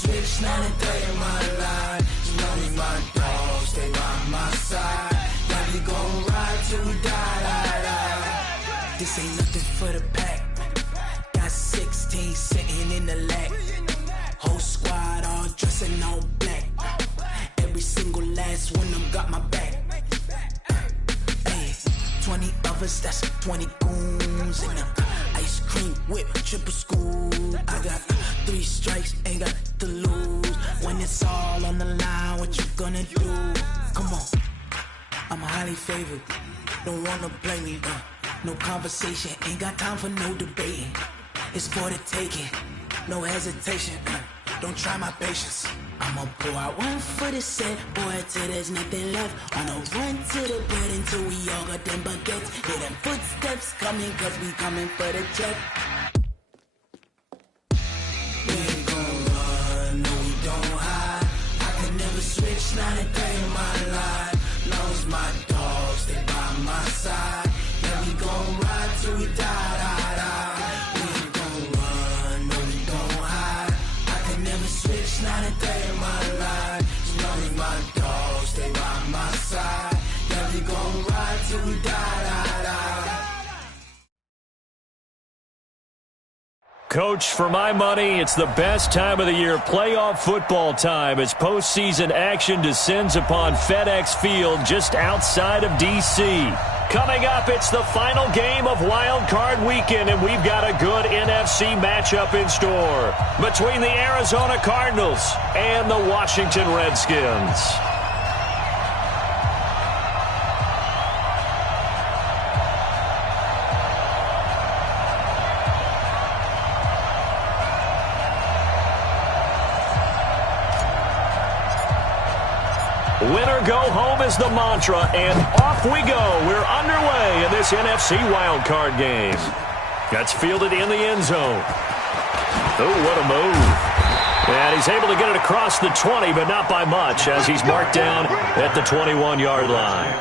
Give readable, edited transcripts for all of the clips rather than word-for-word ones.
switch, not a day in my life. You know me, my dog, stay by my side. Yeah, we gon' ride till we die. This ain't nothing for the pack. Got 16 sitting in the lap. Whole squad all dressing all black. Every single last one of them got my back. Hey, 20 of us, that's 20 goons in the ice cream whip, triple scoop. I got 3 strikes, ain't got to lose. When it's all on the line, what you gonna do? Come on, I'm highly favored. Don't wanna blame me. No conversation, ain't got time for no debating. It's for the taking, no hesitation. Don't try my patience. I'ma pour out one for the set, boy, till there's nothing left. On a run to the bread until we all got them baguettes. Hear them footsteps coming, cause we coming for the check. We ain't gon' run, no we don't hide. I can never switch, not a day in my life. Long as my dogs stay by my side. Yeah, we gon' ride till we die. We ain't gon' run, no we don't hide. I can never switch, not a day in my life. As long as my dogs stay by my side. Yeah, we gon' ride till we die. Coach, for my money, it's the best time of the year, playoff football time, as postseason action descends upon FedEx Field just outside of D.C. Coming up, it's the final game of Wild Card Weekend, and we've got a good NFC matchup in store between the Arizona Cardinals and the Washington Redskins. Winner go home is the mantra, and off we go. We're underway in this NFC wildcard game. That's fielded in the end zone. Oh, what a move. And he's able to get it across the 20, but not by much, as he's marked down at the 21-yard line.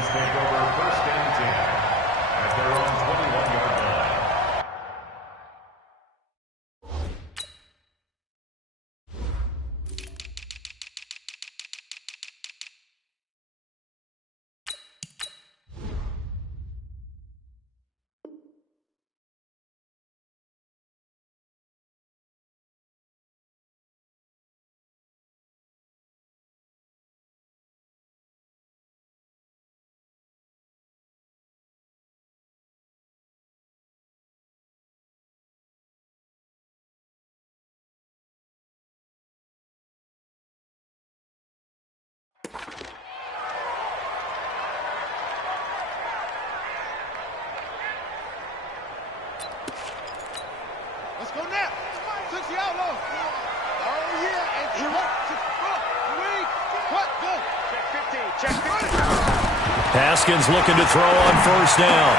Let's go now. 60 outlaws. Oh, yeah. And he walks. What? Go. Check 15. Check 15. Haskins looking to throw on first down.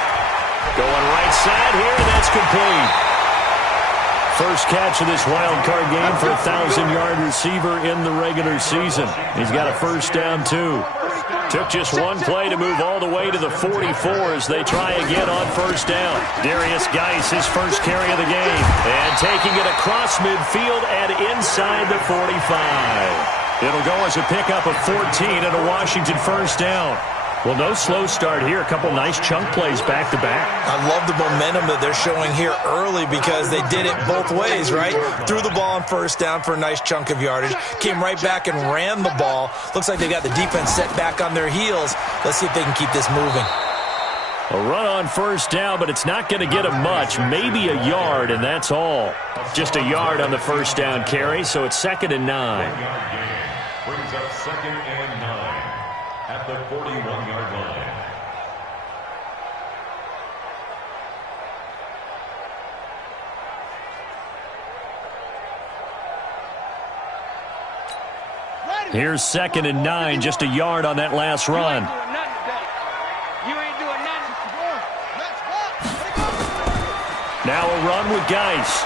Going right side here, and that's complete. First catch of this wild card game for a 1,000-yard receiver in the regular season. He's got a first down, too. Took just one play to move all the way to the 44 as they try again on first down. Darius Geis, his first carry of the game. And taking it across midfield and inside the 45. It'll go as a pickup of 14 and a Washington first down. Well, no slow start here. A couple nice chunk plays back-to-back. I love the momentum that they're showing here early because they did it both ways, right? Threw the ball on first down for a nice chunk of yardage. Came right back and ran the ball. Looks like they got the defense set back on their heels. Let's see if they can keep this moving. A run on first down, but it's not going to get him much. Maybe a yard, and that's all. Just a yard on the first down carry, so it's 2nd and 9. Brings up 2nd and 9. At the 41-yard line. Here's 2nd and 9, just a yard on that last run. Now a run with Geis.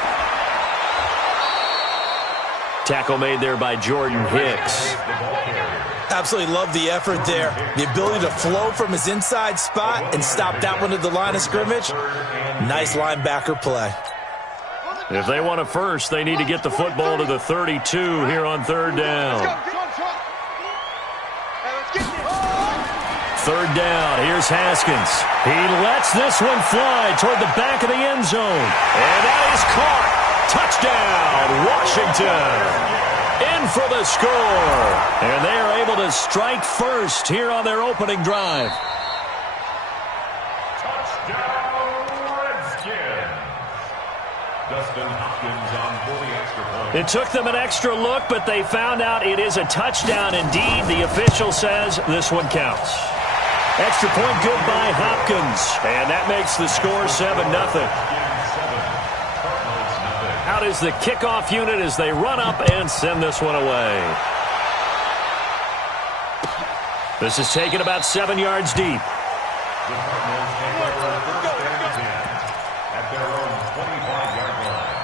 Tackle made there by Jordan Hicks. Absolutely love the effort there. The ability to flow from his inside spot and stop that one at the line of scrimmage. Nice linebacker play. If they want a first, they need to get the football to the 32 here on third down. Third down, here's Haskins. He lets this one fly toward the back of the end zone. And that is caught. Touchdown, Washington. In for the score. And they are able to strike first here on their opening drive. Touchdown, Redskins. Dustin Hopkins on for the extra point. It took them an extra look, but they found out it is a touchdown indeed. The official says this one counts. Extra point good by Hopkins. And that makes the score 7-0. Out is the kickoff unit as they run up and send this one away. This is taken about 7 yards deep. The Cardinals take over first and 10 at their own 25-yard line.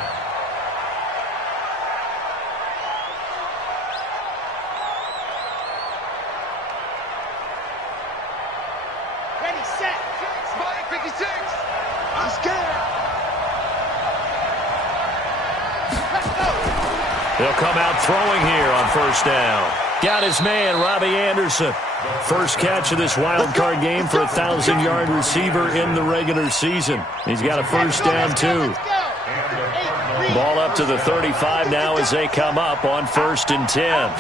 Ready, set. Spike 56. I'm scared. He'll come out throwing here on first down. Got his man, Robbie Anderson. First catch of this wild card game for a 1,000-yard receiver in the regular season. He's got a first down, too. Ball up to the 35 now as they come up on 1st and 10.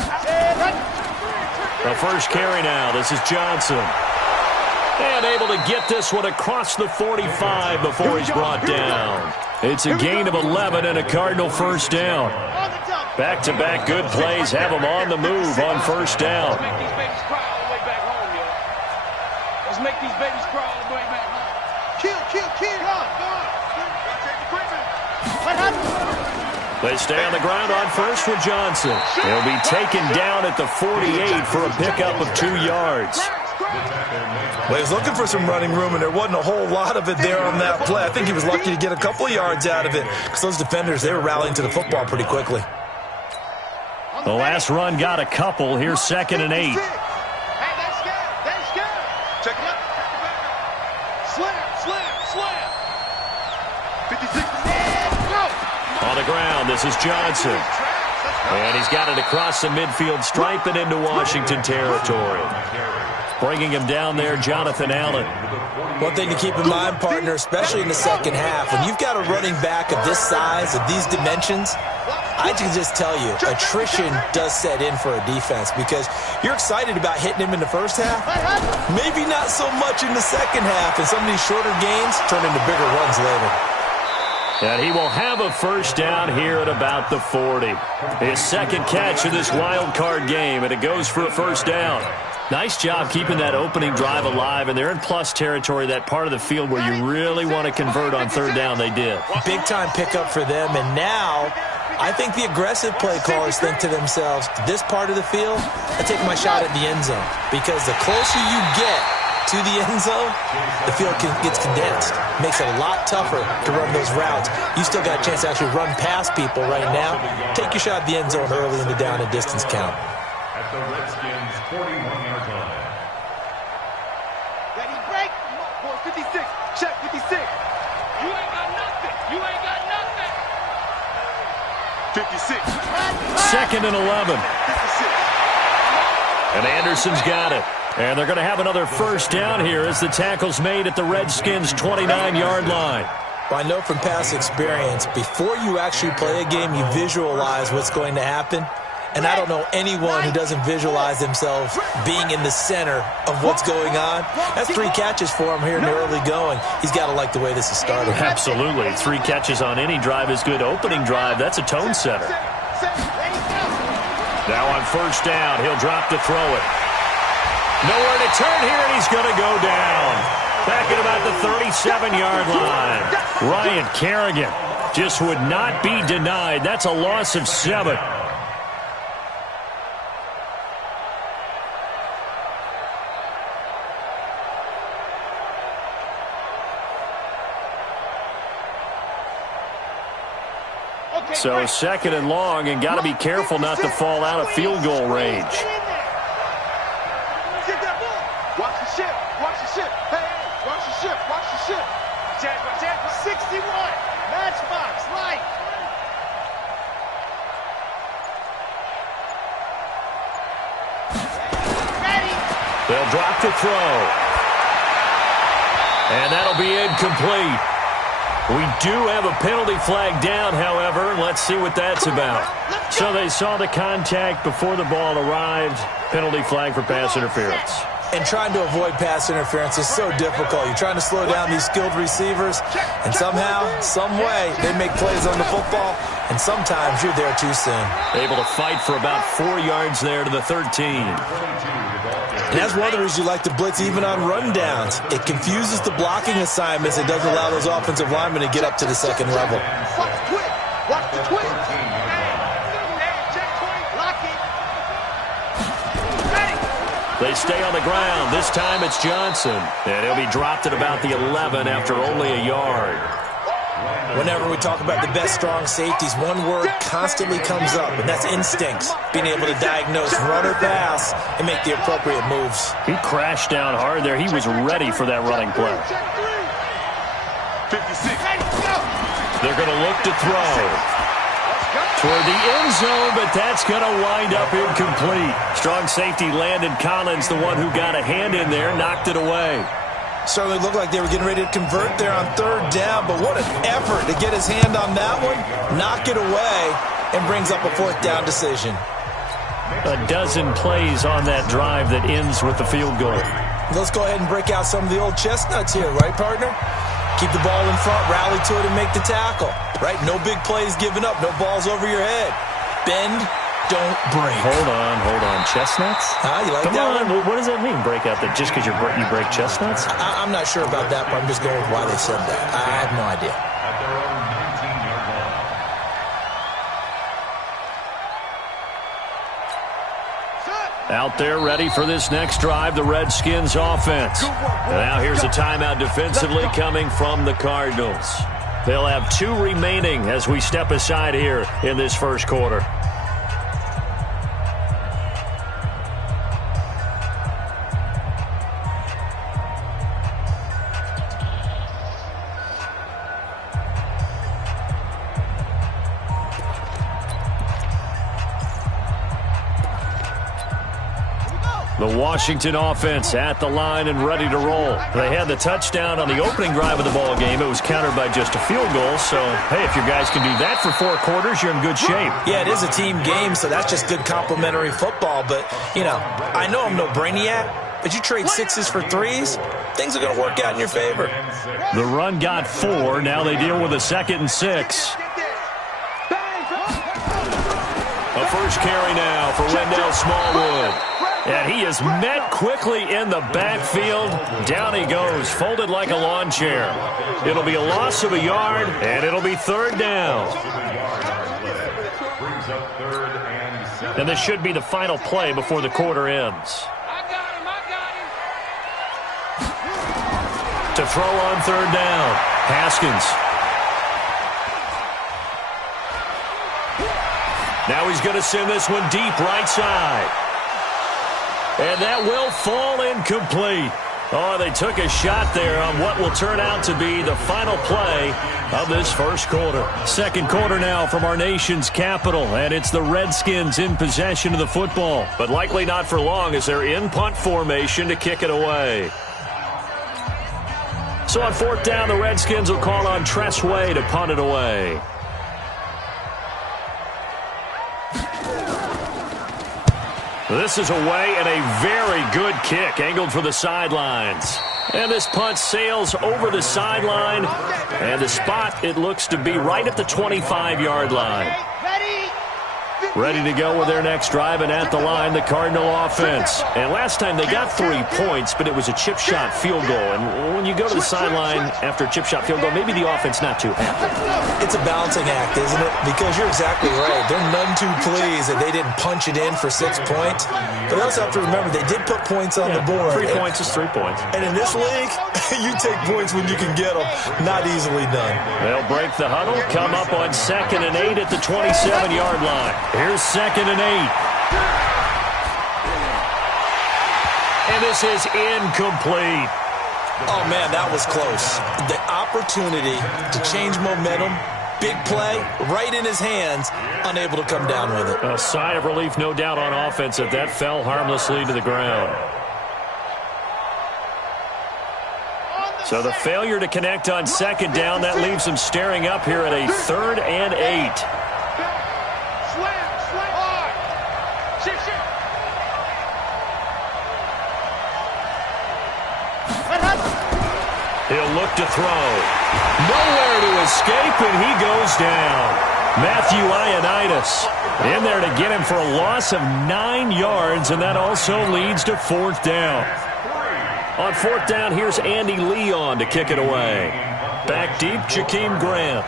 The first carry now. This is Johnson. And able to get this one across the 45 before he's brought down. It's a gain of 11 and a Cardinal first down. Back-to-back good plays have them on the move on first down. Let's make these babies cry all the way back home, yo. Let's make these babies cry all the way back home. Kill. They stay on the ground on first with Johnson. He'll be taken down at the 48 for a pickup of 2 yards. Well, he was looking for some running room, and there wasn't a whole lot of it there on that play. I think he was lucky to get a couple of yards out of it because those defenders, they were rallying to the football pretty quickly. The last run got a couple. Here's 2nd and 8. Hey, that's good. Check it out. Slam. 56. On the ground, this is Johnson. And he's got it across the midfield stripe and into Washington territory. Bringing him down there, Jonathan Allen. One thing to keep in mind, partner, especially in the second half, when you've got a running back of this size, of these dimensions, I can just tell you, attrition does set in for a defense because you're excited about hitting him in the first half. Maybe not so much in the second half, and some of these shorter gains turn into bigger runs later. And he will have a first down here at about the 40. His second catch of this wild card game, and it goes for a first down. Nice job keeping that opening drive alive, and they're in plus territory, that part of the field where you really want to convert on third down. They did. Big-time pickup for them, and now I think the aggressive play callers think to themselves, this part of the field, I take my shot at the end zone, because the closer you get to the end zone, the field gets condensed. Makes it a lot tougher to run those routes. You still got a chance to actually run past people right now. Take your shot at the end zone early in the down and distance count. At the Redskins' 41-yard line. Ready, break. 56. Check 56. You ain't got nothing. 56. 2nd and 11. 56. And Anderson's got it. And they're going to have another first down here as the tackle's made at the Redskins' 29-yard line. Well, I know from past experience, before you actually play a game, you visualize what's going to happen. And I don't know anyone who doesn't visualize themselves being in the center of what's going on. That's 3 catches for him here in the early going. He's got to like the way this is started. Absolutely. 3 catches on any drive is good. Opening drive, that's a tone setter. Now on first down, he'll drop to throw it. Nowhere to turn here, and he's going to go down. Back at about the 37-yard line. Ryan Kerrigan just would not be denied. That's a loss of 7. So 2nd and long, and got to be careful not to fall out of field goal range. Watch the ship. Hey, watch the ship. 61. Matchbox, light. They'll drop to throw. And that'll be incomplete. We do have a penalty flag down, however. Let's see what that's about. So they saw the contact before the ball arrived. Penalty flag for pass interference. And trying to avoid pass interference is so difficult. You're trying to slow down these skilled receivers, and somehow, some way, they make plays on the football, and sometimes you're there too soon. Able to fight for about 4 yards there to the 13. And that's one of the reasons you like to blitz even on rundowns. It confuses the blocking assignments. It doesn't allow those offensive linemen to get up to the second level. Watch the twin. Watch the twin. They stay on the ground. This time it's Johnson. And he'll be dropped at about the 11 after only a yard. Whenever we talk about the best strong safeties, one word constantly comes up, and that's instincts. Being able to diagnose run or pass and make the appropriate moves. He crashed down hard there. He was ready for that running play. 56. They're going to look to throw toward the end zone, but that's going to wind up incomplete. Strong safety Landon Collins, the one who got a hand in there, knocked it away. Certainly looked like they were getting ready to convert there on third down, but what an effort to get his hand on that one, knock it away, and brings up a fourth down decision. A dozen plays on that drive that ends with the field goal. Let's go ahead and break out some of the old chestnuts here, right, partner? Keep the ball in front, rally to it, and make the tackle, right? No big plays given up, no balls over your head. Bend, don't break. Hold on. Chestnuts? You like Come that on. one? What does that mean, break out that just because you break chestnuts? I'm not sure about that, but I'm just going with why they said that. I have no idea. At their own 19-yard line. Out there ready for this next drive, the Redskins offense. And now here's a timeout defensively coming from the Cardinals. They'll have 2 remaining as we step aside here in this first quarter. The Washington offense at the line and ready to roll. They had the touchdown on the opening drive of the ball game. It was countered by just a field goal. So, hey, if your guys can do that for 4 quarters, you're in good shape. Yeah, it is a team game, so that's just good complimentary football. But, you know, I know I'm no brainiac, but you trade 6s for 3s, things are going to work out in your favor. The run got 4. Now they deal with a 2nd and 6. A first carry now for Wendell Smallwood. And he is met quickly in the backfield. Down he goes, folded like a lawn chair. It'll be a loss of a yard, and it'll be 3rd down. And this should be the final play before the quarter ends. To throw on 3rd down, Haskins. Now he's going to send this one deep right side. And that will fall incomplete. Oh, they took a shot there on what will turn out to be the final play of this first quarter. Second quarter now from our nation's capital, and it's the Redskins in possession of the football. But likely not for long as they're in punt formation to kick it away. So on 4th down, the Redskins will call on Tress Way to punt it away. This is away and a very good kick, angled for the sidelines. And this punt sails over the sideline, and the spot, it looks to be right at the 25-yard line. Ready to go with their next drive, and at the line, the Cardinal offense. And last time they got 3 points, but it was a chip shot field goal. And when you go to the sideline after a chip shot field goal, maybe the offense not too happy. It's a balancing act, isn't it? Because you're exactly right. They're none too pleased that they didn't punch it in for 6 points. But they also have to remember they did put points on the board. 3 points is 3 points. And in this league, you take points when you can get them. Not easily done. They'll break the huddle, come up on 2nd and 8 at the 27-yard line. Here's 2nd and 8. And this is incomplete. Oh, man, that was close. The opportunity to change momentum, big play, right in his hands, unable to come down with it. A sigh of relief, no doubt, on offense that fell harmlessly to the ground. So the failure to connect on second down, that leaves them staring up here at a 3rd and 8. He'll look to throw. Nowhere to escape, and he goes down. Matthew Ioannidis in there to get him for a loss of 9 yards, and that also leads to 4th down. On 4th down, here's Andy Leon to kick it away. Back deep, Jakeem Grant.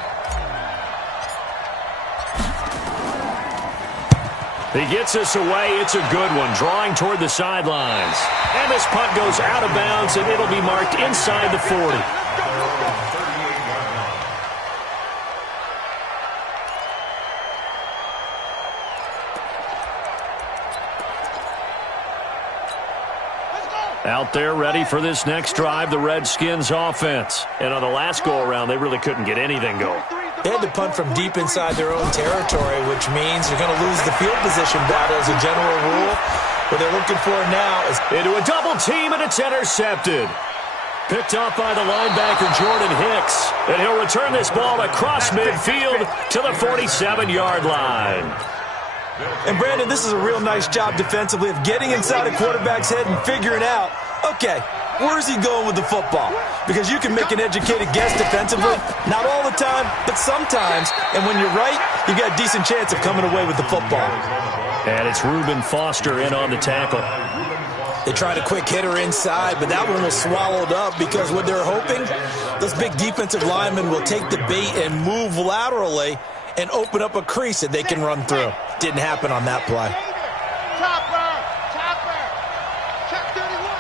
He gets us away. It's a good one, drawing toward the sidelines. And this punt goes out of bounds, and it'll be marked inside the 40. Out there ready for this next drive, the Redskins offense. And on the last go-around, they really couldn't get anything going. They had to punt from deep inside their own territory, which means you're going to lose the field position battle as a general rule. What they're looking for now is into a double team, and it's intercepted. Picked off by the linebacker, Jordan Hicks. And he'll return this ball across midfield to the 47-yard line. And, Brandon, this is a real nice job defensively of getting inside a quarterback's head and figuring out, okay, where's he going with the football? Because you can make an educated guess defensively, not all the time, but sometimes. And when you're right, you've got a decent chance of coming away with the football. And it's Reuben Foster in on the tackle. They tried a quick hitter inside, but that one was swallowed up because what they're hoping, those big defensive linemen will take the bait and move laterally and open up a crease that they can run through. Didn't happen on that play. Chopper. Check 31.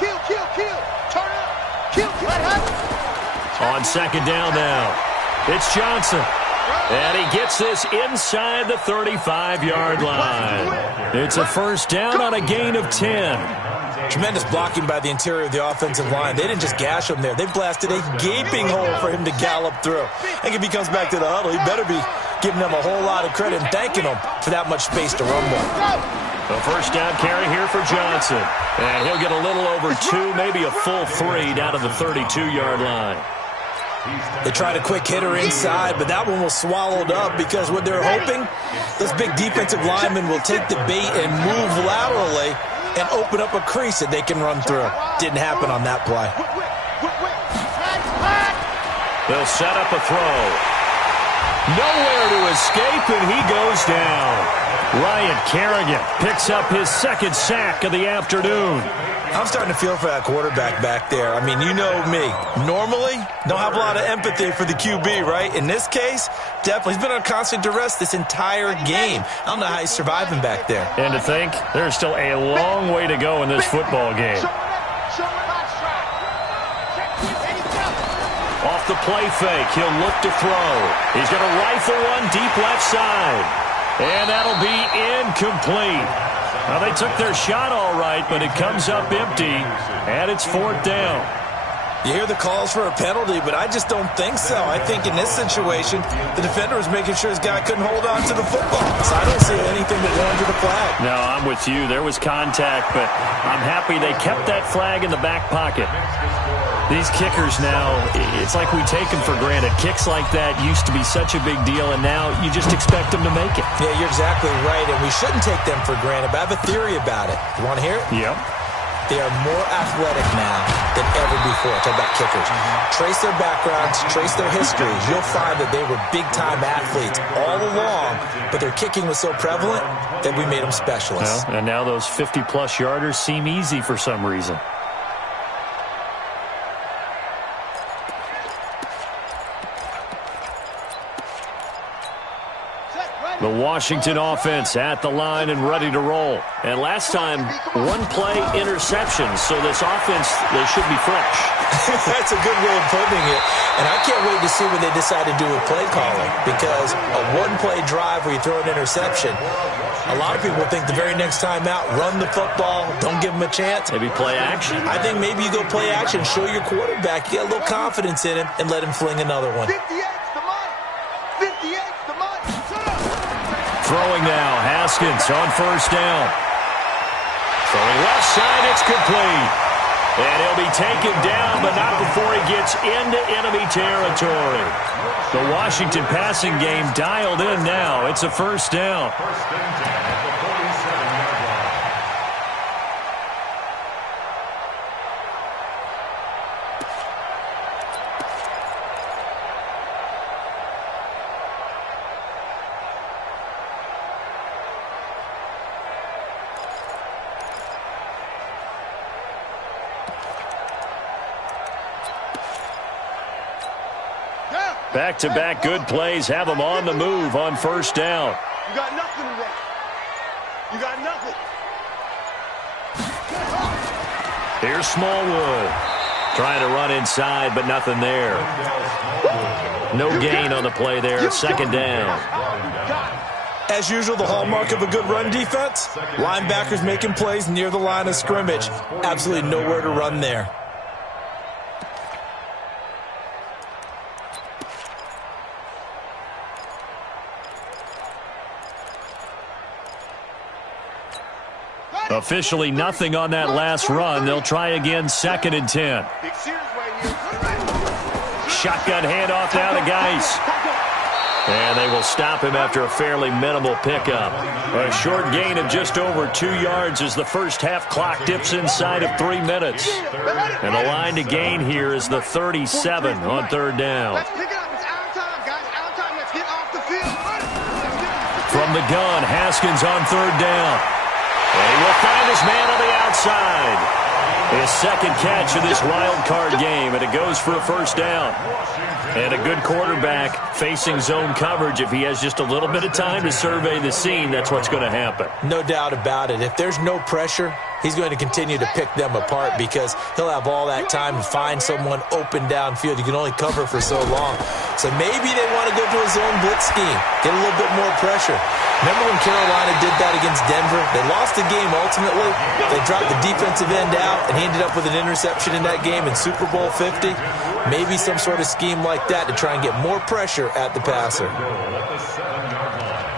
Kill. Turn up. Kill. What happened? On second down now, it's Johnson. And he gets this inside the 35-yard line. It's a first down on a gain of 10. Tremendous blocking by the interior of the offensive line. They didn't just gash him there. They blasted a gaping hole for him to gallop through. I think if he comes back to the huddle, he better be giving them a whole lot of credit and thanking them for that much space to run with. A first down carry here for Johnson. And he'll get a little over 2, maybe a full 3 down to the 32-yard line. They tried a quick hitter inside, but that one was swallowed up because what they're hoping, those big defensive linemen will take the bait and move laterally and open up a crease that they can run through. Didn't happen on that play. They'll set up a throw. Nowhere to escape, and he goes down. Ryan Kerrigan picks up his 2nd sack of the afternoon. I'm starting to feel for that quarterback back there. I mean, you know me. Normally, don't have a lot of empathy for the QB, right? In this case, definitely. He's been on constant duress this entire game. I don't know how he's surviving back there. And to think, there's still a long way to go in this football game. Off the play fake, he'll look to throw. He's going to rifle one deep left side. And that'll be incomplete. Now, they took their shot all right, but it comes up empty, and it's 4th down. You hear the calls for a penalty, but I just don't think so. I think in this situation, the defender was making sure his guy couldn't hold on to the football. So I don't see anything that warranted a flag. No, I'm with you. There was contact, but I'm happy they kept that flag in the back pocket. These kickers now, it's like we take them for granted. Kicks like that used to be such a big deal, and now you just expect them to make it. Yeah, you're exactly right, and we shouldn't take them for granted, but I have a theory about it. You want to hear it? Yep. They are more athletic now than ever before. Talk about kickers. Trace their backgrounds, trace their histories. You'll find that they were big-time athletes all along, but their kicking was so prevalent that we made them specialists. Well, and now those 50-plus yarders seem easy for some reason. The Washington offense at the line and ready to roll. And last time, 1-play interception, so this offense, they should be fresh. That's a good way of putting it. And I can't wait to see what they decide to do with play calling, because a 1-play drive where you throw an interception, a lot of people think the very next time out, run the football, don't give them a chance. Maybe play action? I think maybe you go play action, show your quarterback, get a little confidence in him, and let him fling another one. 58's the money. 58's the money. Throwing now, Haskins on first down. Throwing left side, it's complete. And he'll be taken down, but not before he gets into enemy territory. The Washington passing game dialed in now. It's a first down. First and 10 at the 47-yard line. Back-to-back good plays have them on the move on first down. You got nothing today. You got nothing. Here's Smallwood. Trying to run inside, but nothing there. No gain on the play there. Second down. As usual, the hallmark of a good run defense, linebackers making plays near the line of scrimmage. Absolutely nowhere to run there. Officially nothing on that last run. They'll try again, second and 10. Shotgun handoff now to Geis. And they will stop him after a fairly minimal pickup. A short gain of just over 2 yards as the first half clock dips inside of 3 minutes. And the line to gain here is the 37 on third down. Let's pick it up. It's our time, guys. Our time. Let's get off the field. From the gun, Haskins on third down. And he will find his man on the outside. His second catch of this wild card game, and it goes for a first down. And a good quarterback facing zone coverage. If he has just a little bit of time to survey the scene, that's what's going to happen. No doubt about it. If there's no pressure, he's going to continue to pick them apart because he'll have all that time to find someone open downfield. You can only cover for so long. So maybe they want to go to a zone blitz scheme, get a little bit more pressure. Remember when Carolina did that against Denver? They lost the game ultimately. They dropped the defensive end out, and he ended up with an interception in that game in Super Bowl 50. Maybe some sort of scheme like that to try and get more pressure at the passer. At the 7-yard line.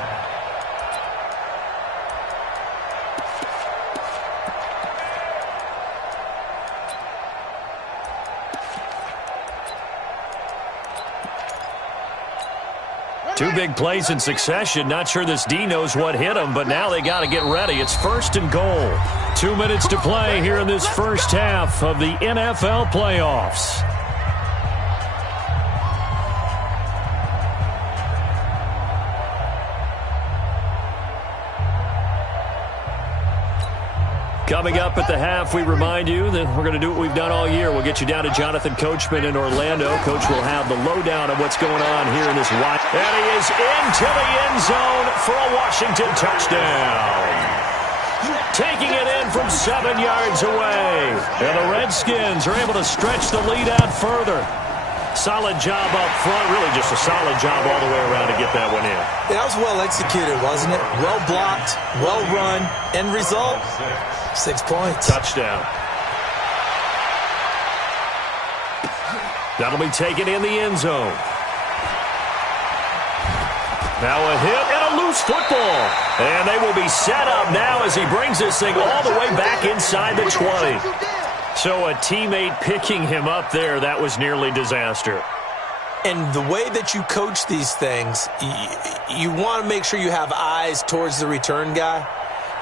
Two big plays in succession. Not sure this D knows what hit him, but now they got to get ready. It's first and goal. 2 minutes to play here in this first half of the NFL playoffs. Coming up at the half, we remind you that we're going to do what we've done all year. We'll get you down to Jonathan Coachman in Orlando. Coach will have the lowdown of what's going on here in this wide. And he is into the end zone for a Washington touchdown. Taking it in from 7 yards away. And the Redskins are able to stretch the lead out further. Solid job up front. Really just a solid job all the way around to get that one in. That was well executed, wasn't it? Well blocked, well run. End result, 6 points. Touchdown. That'll be taken in the end zone. Now a hit and a loose football. And they will be set up now as he brings this thing all the way back inside the 20. So a teammate picking him up there, that was nearly disaster. And the way that you coach these things, you want to make sure you have eyes towards the return guy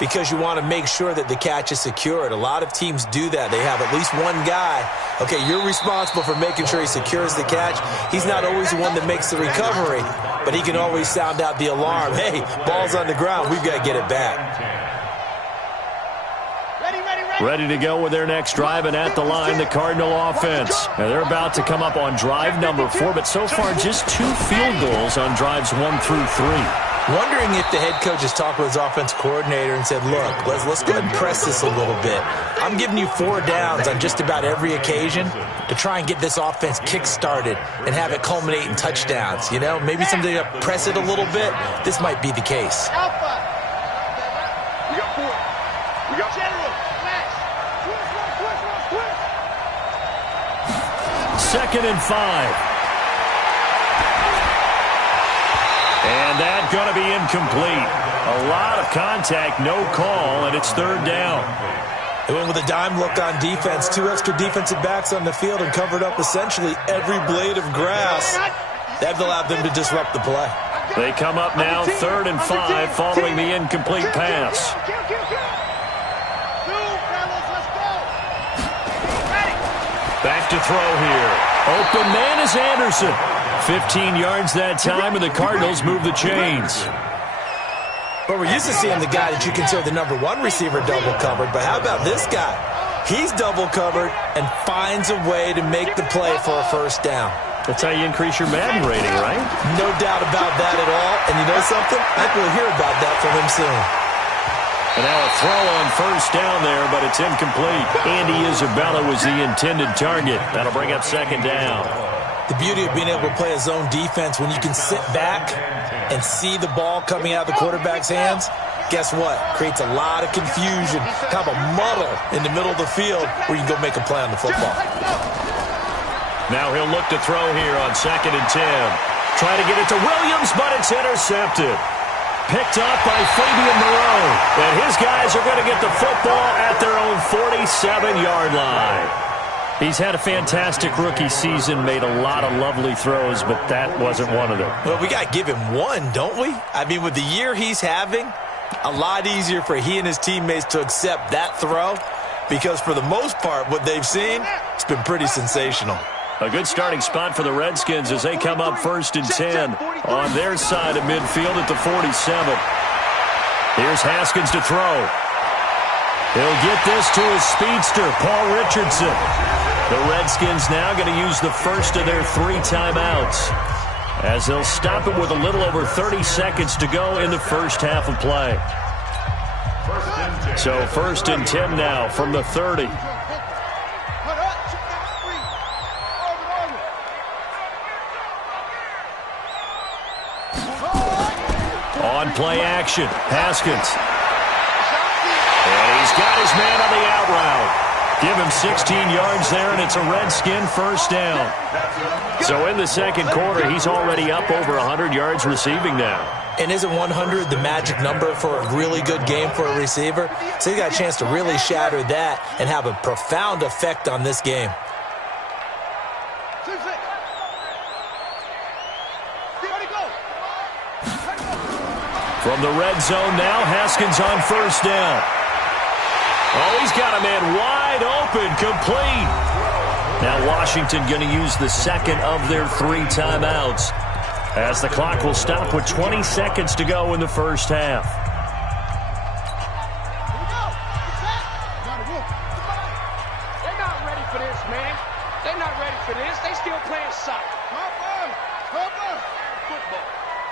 because you want to make sure that the catch is secured. A lot of teams do that. They have at least one guy. Okay, you're responsible for making sure he secures the catch. He's not always the one that makes the recovery, but he can always sound out the alarm. Hey, ball's on the ground. We've got to get it back. Ready to go with their next drive, and at the line, the Cardinal offense. Now they're about to come up on drive number 4, but so far just 2 field goals on drives 1 through 3. Wondering if the head coach has talked with his offense coordinator and said, look, let's go ahead and press this a little bit. I'm giving you 4 downs on just about every occasion to try and get this offense kick-started and have it culminate in touchdowns. You know, maybe someday to press it a little bit. This might be the case. Alpha. We got 4. We got General. Second and 5. And that's going to be incomplete. A lot of contact, no call, and it's third down. They went with a dime look on defense. 2 extra defensive backs on the field and covered up essentially every blade of grass. That allowed them to disrupt the play. They come up now 3rd and 5 following the incomplete pass. Back to throw here. Open man is Anderson. 15 yards that time, and the Cardinals move the chains. But we're used to seeing the guy that you consider the #1 receiver double covered. But how about this guy? He's double covered and finds a way to make the play for a first down. That's how you increase your Madden rating, right? No doubt about that at all. And you know something? I think we'll hear about that from him soon. And now a throw on first down there, but it's incomplete. Andy Isabella was the intended target. That'll bring up 2nd down. The beauty of being able to play a zone defense when you can sit back and see the ball coming out of the quarterback's hands, guess what? Creates a lot of confusion, kind of a muddle in the middle of the field where you can go make a play on the football. Now he'll look to throw here on 2nd and 10. Try to get it to Williams, but it's intercepted. Picked up by Fabian Moreau. And his guys are going to get the football at their own 47-yard line. He's had a fantastic rookie season, made a lot of lovely throws, but that wasn't one of them. Well, we got to give him one, don't we? I mean, with the year he's having, a lot easier for he and his teammates to accept that throw because for the most part, what they've seen, it's been pretty sensational. A good starting spot for the Redskins as they come up 1st and 10 on their side of midfield at the 47. Here's Haskins to throw. He'll get this to his speedster, Paul Richardson. The Redskins now going to use the first of their 3 timeouts as they'll stop it with a little over 30 seconds to go in the first half of play. So 1st and 10 now from the 30. On play action, Haskins. And he's got his man on the out route. Give him 16 yards there, and it's a Redskin first down. So in the second quarter, he's already up over 100 yards receiving now. And isn't 100 the magic number for a really good game for a receiver? So he got a chance to really shatter that and have a profound effect on this game. From the red zone now, Haskins on first down. Oh, he's got a man wide open, complete. Now Washington going to use the second of their 3 timeouts as the clock will stop with 20 seconds to go in the first half. They're not ready for this, man. They're not ready for this. They still playing soccer. Football.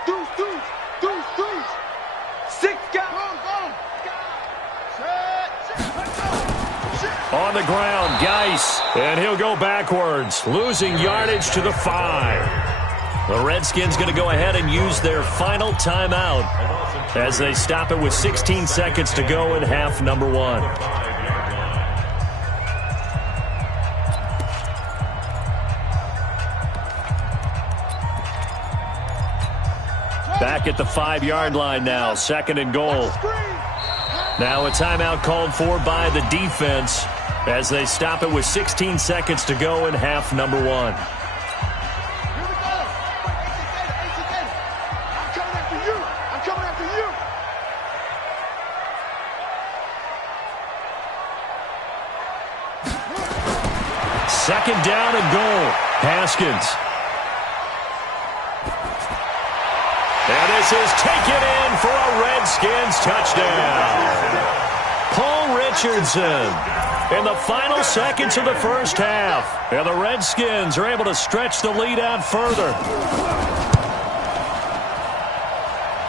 Deuce. 6 guys. On the ground, Geis, and he'll go backwards, losing yardage to the 5. The Redskins going to go ahead and use their final timeout as they stop it with 16 seconds to go in half number 1. Back at the 5-yard line now, 2nd and goal. Now a timeout called for by the defense as they stop it with 16 seconds to go in half number 1. I'm coming after you. 2nd down and goal. Haskins. And this is taken in for a Redskins touchdown. Paul Richardson in the final seconds of the first half. And the Redskins are able to stretch the lead out further.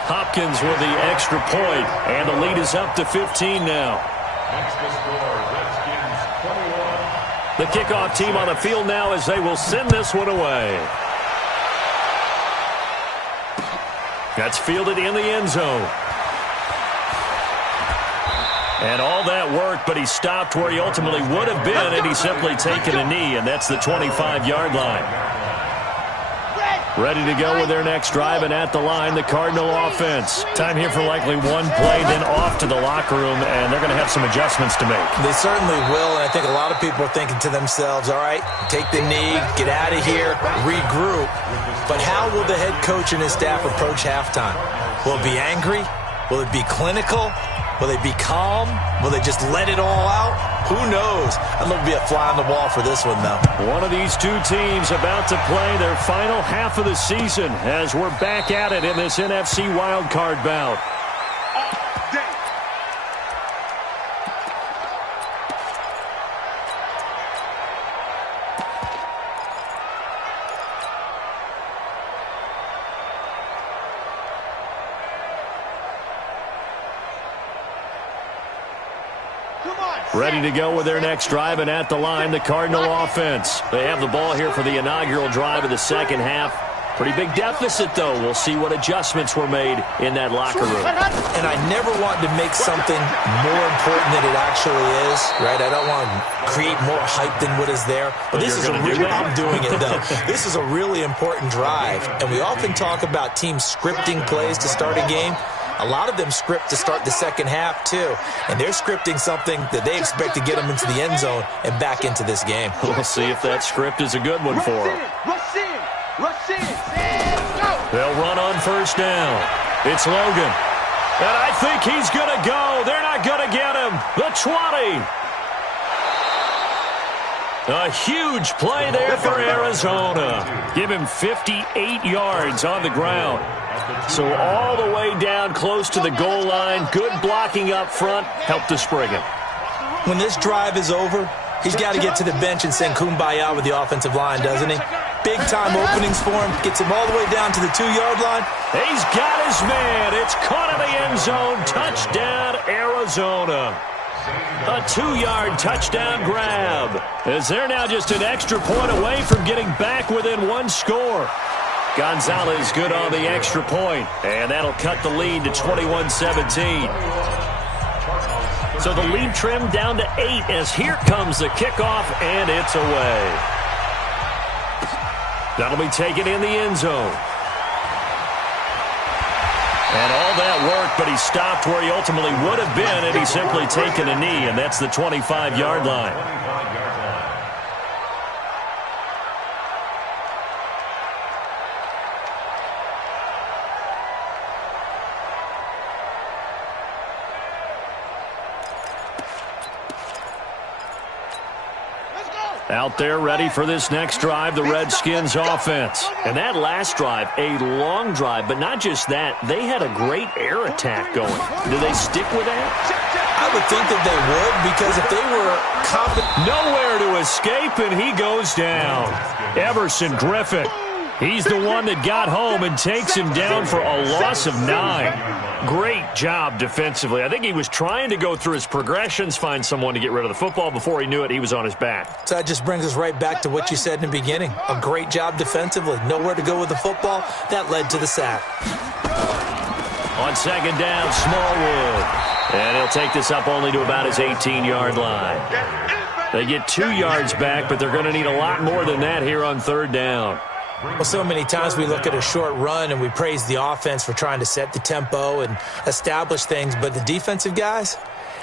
Hopkins with the extra point, and the lead is up to 15 now. Next to score, Redskins 21. The kickoff team on the field now as they will send this one away. That's fielded in the end zone. And all that work, but he stopped where he ultimately would have been, and he's simply taken a knee, and that's the 25-yard line. Ready to go with their next drive, and at the line, the Cardinal offense. Time here for likely one play, then off to the locker room, and they're going to have some adjustments to make. They certainly will, and I think a lot of people are thinking to themselves, all right, take the knee, get out of here, regroup. But how will the head coach and his staff approach halftime? Will it be angry? Will it be clinical? Will they be calm? Will they just let it all out? Who knows? I'd love to be a fly on the wall for this one, though. One of these two teams about to play their final half of the season as we're back at it in this NFC wildcard bout. Ready to go with their next drive, and at the line, the Cardinal offense. They have the ball here for the inaugural drive of the second half. Pretty big deficit, though. We'll see what adjustments were made in that locker room. And I never want to make something more important than it actually is, right? I don't want to create more hype than what is there. But this is I'm doing it, though. This is a really important drive. And we often talk about teams scripting plays to start a game. A lot of them script to start the second half, too. And they're scripting something that they expect to get them into the end zone and back into this game. We'll see if that script is a good one for them. Rush in. Go. They'll run on first down. It's Logan. And I think he's going to go. They're not going to get him. The 20. A huge play there for Arizona. Give him 58 yards on the ground. So all the way down close to the goal line. Good blocking up front. Helped to spring him. When this drive is over, he's got to get to the bench and sing Kumbaya with the offensive line, doesn't he? Big-time openings for him. Gets him all the way down to the 2-yard line. He's got his man. It's caught in the end zone. Touchdown, Arizona. A 2-yard touchdown grab. As they're now just an extra point away from getting back within one score. Gonzalez good on the extra point, and that'll cut the lead to 21-17. So the lead trimmed down to 8 as here comes the kickoff, and it's away. That'll be taken in the end zone. And all that worked, but he stopped where he ultimately would have been had he simply taken a knee, and that's the 25-yard line. Out there ready for this next drive, the Redskins offense. And that last drive, a long drive, but not just that. They had a great air attack going. Do they stick with that? I would think that they would, because if they were confident. Nowhere to escape, and he goes down. Everson Griffin. He's the one that got home and takes him down for a loss of 9. Great job defensively. I think he was trying to go through his progressions, find someone to get rid of the football. Before he knew it, he was on his back. So that just brings us right back to what you said in the beginning. A great job defensively. Nowhere to go with the football. That led to the sack. On second down, Smallwood. And he'll take this up only to about his 18-yard line. They get 2 yards back, but they're going to need a lot more than that here on third down. Well, so many times we look at a short run and we praise the offense for trying to set the tempo and establish things, but the defensive guys,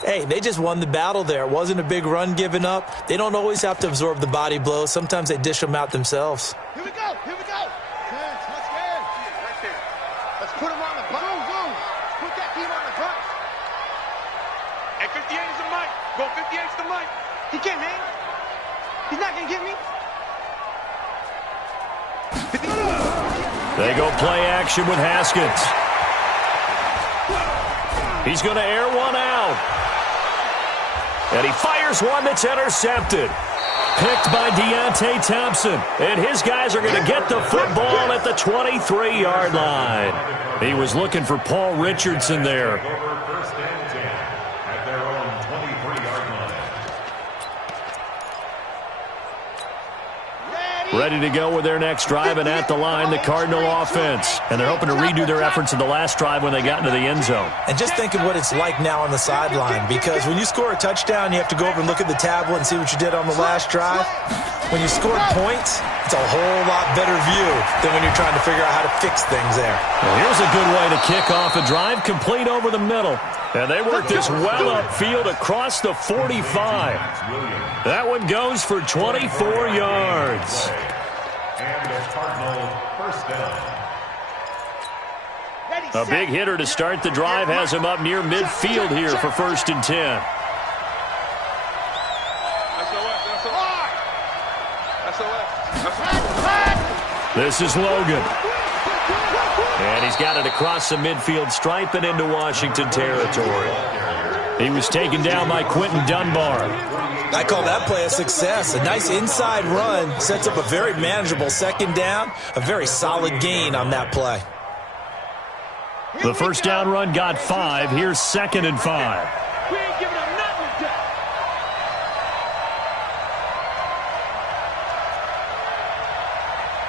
hey, they just won the battle there. It wasn't a big run given up. They don't always have to absorb the body blows. Sometimes they dish them out themselves. Here we go. Let's get in. Right there. Let's put him on the boom. Put that team on the bus. Hey, 58 is the mic. Go 58's the mic. He can't hang. He's not going to get me. They go play action with Haskins. He's going to air one out. And he fires one that's intercepted. Picked by Deontay Thompson. And his guys are going to get the football at the 23-yard line. He was looking for Paul Richardson there. First and 10 at their own 23-yard line. Ready to go with their next drive, and at the line, the Cardinal offense. And they're hoping to redo their efforts in the last drive when they got into the end zone. And just think of what it's like now on the sideline, because when you score a touchdown, you have to go over and look at the tablet and see what you did on the last drive. When you scored points, it's a whole lot better view than when you're trying to figure out how to fix things there. Well, here's a good way to kick off a drive, complete over the middle. And they work this well upfield across the 45. That one goes for 24 yards. And the Cardinals first down. A big hitter to start the drive has him up near midfield here for 1st and 10. This is Logan. And he's got it across the midfield stripe and into Washington territory. He was taken down by Quentin Dunbar. I call that play a success. A nice inside run sets up a very manageable 2nd down. A very solid gain on that play. The 1st down run got 5. Here's 2nd and 5. We ain't giving up nothing with that.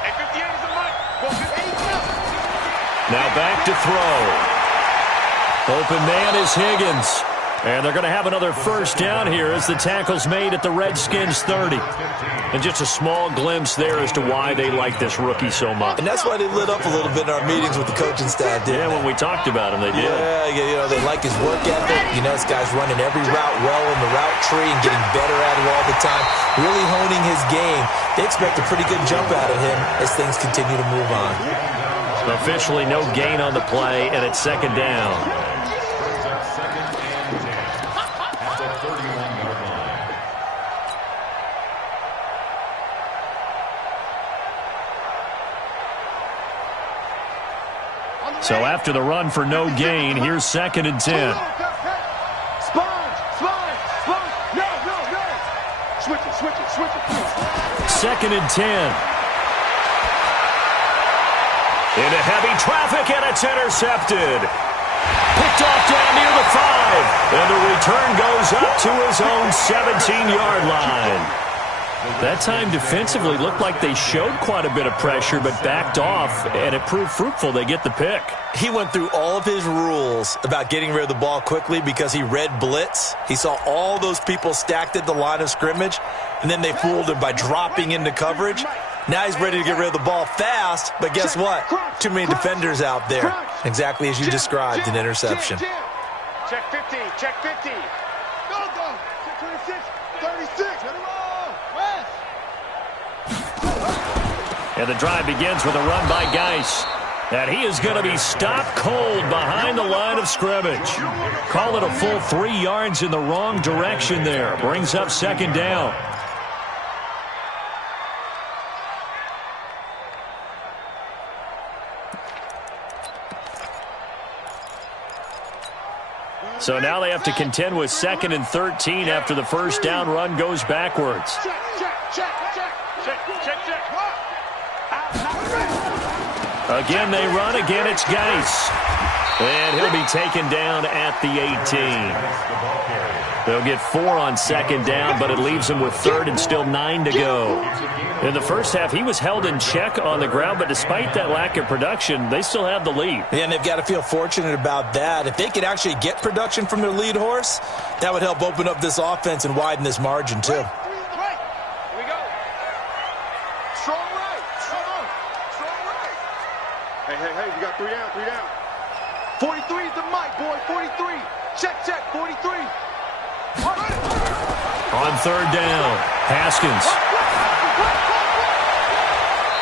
Hey, 58 is the mic. Go 58. Now back to throw. Open man is Higgins. And they're going to have another 1st down here as the tackle's made at the Redskins 30. And just a small glimpse there as to why they like this rookie so much. And that's why they lit up a little bit in our meetings with the coaching staff, didn't Yeah, they? when we talked about him, they did. Yeah, you know, they like his work ethic. You know, this guy's running every route well in the route tree and getting better at it all the time. Really honing his game. They expect a pretty good jump out of him as things continue to move on. Officially no gain on the play, and it's 2nd down. So after the run for no gain, here's 2nd and 10. Sponge. No. Switch it. 2nd and 10. Into heavy traffic, and it's intercepted. Picked off down near the 5. And the return goes up to his own 17-yard line. That time defensively looked like they showed quite a bit of pressure but backed off, and it proved fruitful. They get the pick. He went through all of his rules about getting rid of the ball quickly because he read blitz. He saw all those people stacked at the line of scrimmage, and then they fooled him by dropping into coverage. Now he's ready to get rid of the ball fast, but guess what? Too many defenders out there. Exactly as you described, an interception. Check 50. Check 50. Go. Check 26. 36. Let him roll. West. And the drive begins with a run by Geis. And he is going to be stopped cold behind the line of scrimmage. Call it a full 3 yards in the wrong direction there. Brings up 2nd down. So now they have to contend with 2nd and 13 after the 1st down run goes backwards. Check. Again, they run. Again, it's Geis. And he'll be taken down at the 18. They'll get 4 on 2nd down, but it leaves them with 3rd and still 9 to go. In the first half, he was held in check on the ground, but despite that lack of production, they still have the lead. Yeah, and they've got to feel fortunate about that. If they could actually get production from their lead horse, that would help open up this offense and widen this margin, too. Here we go. Strong right. Hey, we got 3 down. 43 is the mic, boy. 43. Check. 43. On 3rd down, Haskins.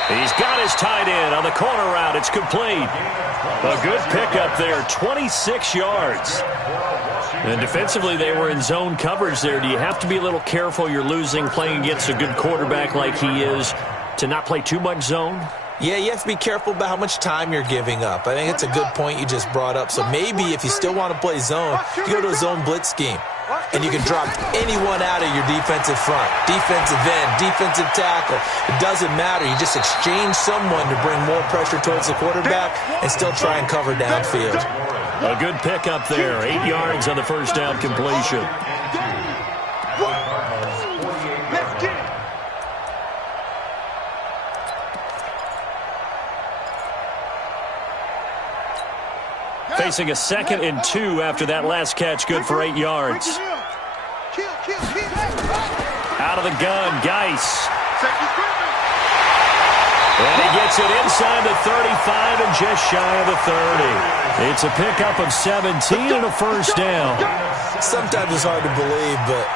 He's got his tight end on the corner route. It's complete. A good pickup there, 26 yards. And defensively, they were in zone coverage there. Do you have to be a little careful? You're losing, playing against a good quarterback like he is, to not play too much zone? Yeah, you have to be careful about how much time you're giving up. I think it's a good point you just brought up. So maybe if you still want to play zone, you go to a zone blitz scheme. And you can drop anyone out of your defensive front. Defensive end, defensive tackle. It doesn't matter. You just exchange someone to bring more pressure towards the quarterback and still try and cover downfield. A good pickup there. 8 yards on the 1st down completion. Let's get it. Facing a 2nd and 2 after that last catch, good for 8 yards. Out of the gun, Geis. And he gets it inside the 35 and just shy of the 30. It's a pickup of 17 and a first down. Sometimes it's hard to believe, but